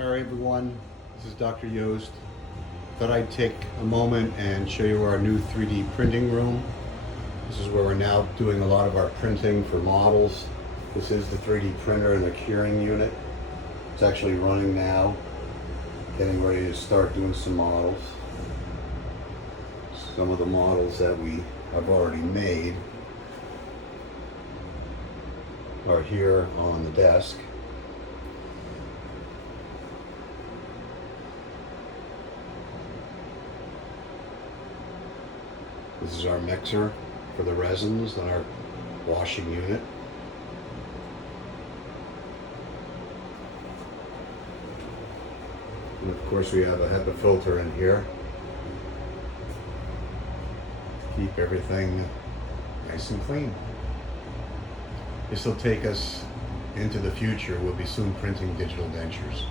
Hi everyone, this is Dr. Yost. Thought I'd take a moment and show you our new 3D printing room. This is where we're now doing a lot of our printing for models. This is the 3D printer and the curing unit. It's actually running now, getting ready to start doing some models. Some of the models that we have already made are here on the desk. This is our mixer for the resins and our washing unit. And of course we have a HEPA filter in here to keep everything nice and clean. This will take us into the future. We'll be soon printing digital dentures.